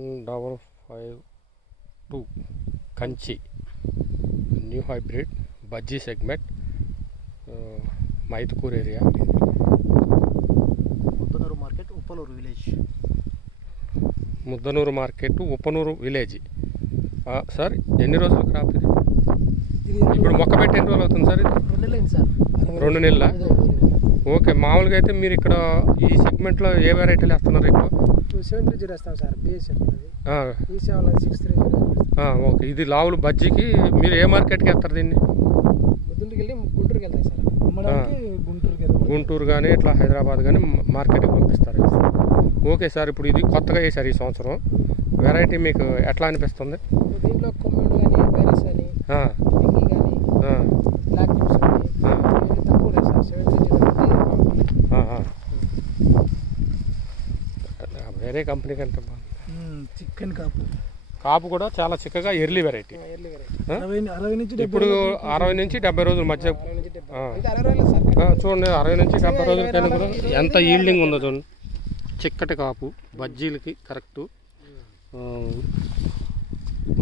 1552 Kanchi new hybrid bajji segment Mydukur area. Muddanur market Uppalur village. Muddanur market Uppanur village. Sir ఎన్ని రోజులు crop ఇది? ఇప్పుడు మొక్క పెట్టి ఎన్ని రోజులు అవుతుంది సార్? ఇది 2 నెలలు సార్. 2 నెలల. ఓకే. మామూలుగా అయితే మీరు ఇక్కడ ఈ సెగ్మెంట్లో ఏ వెరైటీలు వేస్తున్నారు ఎక్కువ? 730 వేస్తాం సార్. BSF okay. ఇది లావులు బజ్జీకి మీరు ఏ మార్కెట్కి వేస్తారు దీన్ని? ముద్దుంటికి వెళ్ళి గుంటూరుకి వెళ్తాం సార్. గుంటూరు కానీ ఇట్లా హైదరాబాద్ కానీ మార్కెట్కి పంపిస్తారు. Okay sir. ఇప్పుడు ఇది కొత్తగా వేసారు ఈ సంవత్సరం. వెరైటీ మీకు ఎట్లా అనిపిస్తుంది? దీంట్లో కొమ్మిడి కానీ వైరస్ కానీ డెంగీ కానీ బ్లాక్ టిప్స్ కానీ తక్కువ ఉన్నాయి సార్. 730 వేరే కంపెనీ కంటే బాగుంది. చికెన్ కాపు కూడా చాలా చిక్కగా ఎర్లీ వెరైటీ. ఇప్పుడు 60 నుంచి 70 రోజుల మధ్య చూడండి. 60 నుంచి 70 రోజులకైనా కూడా ఎంత ఈల్డింగ్ ఉందో చూడండి. చిక్కటి కాపు బజ్జీలకి కరెక్టు.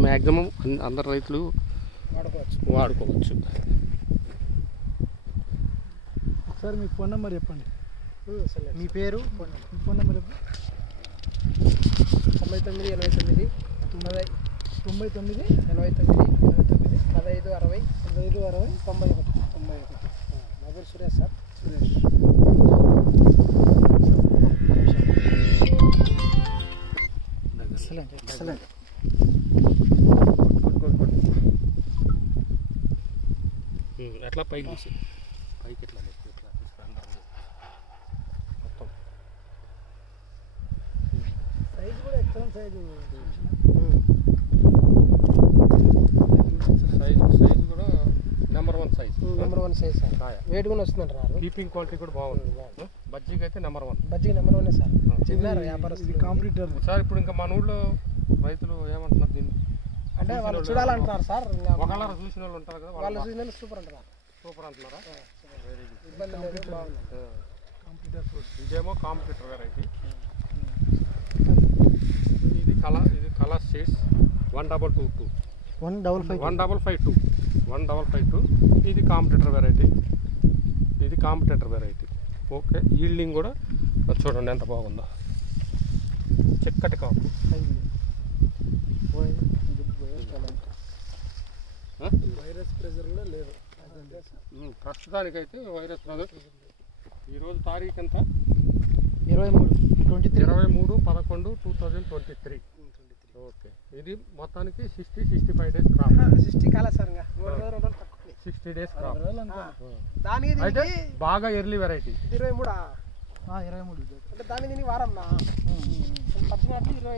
మ్యాక్సిమం అందరు రైతులు వాడుకోవచ్చు. సార్ మీ ఫోన్ నెంబర్ చెప్పండి. మీ పేరు, మీ ఫోన్ నెంబర్ చెప్పండి. 99 89 99 89 15 60 91. నా పేరు సురేష్ సార్. ఎక్సలెంట్. ఎట్లా పైకి తీసి పైకి ఎట్లా మొత్తం సైజ్ కూడా ఎక్సలెంట్ సైజు కూడా నెంబర్ 1 సైజ్. సార్. వెయిట్ కూడా వస్తుందంటారు. కీపింగ్ క్వాలిటీ కూడా బాగుంది. బజ్జీకి అయితే నెంబర్ 1. బజ్జీకి నెంబర్ 1 సార్. చిన్నారు వ్యాపారస్తులు కాంపిటీటర్ సార్. ఇప్పుడు ఇంకా మన ఊళ్ళో రైతులు ఏమంటున్నారు దీన్ని? అంటే వాళ్ళు చూడాలంటున్నారు సార్. ఒకళ్ళ చూసిన వాళ్ళు ఉంటారు కదా, వాళ్ళు చూసిన సూపర్ అంటారా? సూపర్ అంటున్నారా? ఇబ్బంది లేదు, బాగుంది. ఇదేమో కాంపిటీటర్ వెరైటీ. ఇది కలర్ షేడ్స్ 1222 1552. ఇది కాంపిటీటర్ వెరైటీ. ఓకే. ఈల్డింగ్ కూడా చూడండి ఎంత బాగుందో. చిక్కటి కాపు. వైరస్ ప్రెజర్ కూడా లేదు ప్రస్తుతానికైతే. వైరస్ ప్రెజర్ ఈరోజు తారీఖు ఎంత? 23/11/2023. ఓకే. ఇది మొత్తానికి 60-65 డేస్ క్రాప్. 60 కాలే సార్. 60 days crop. దానికి అయితే బాగా ఎర్లీ వెరైటీ. 23 అంటే దాని దీనికి వారం 20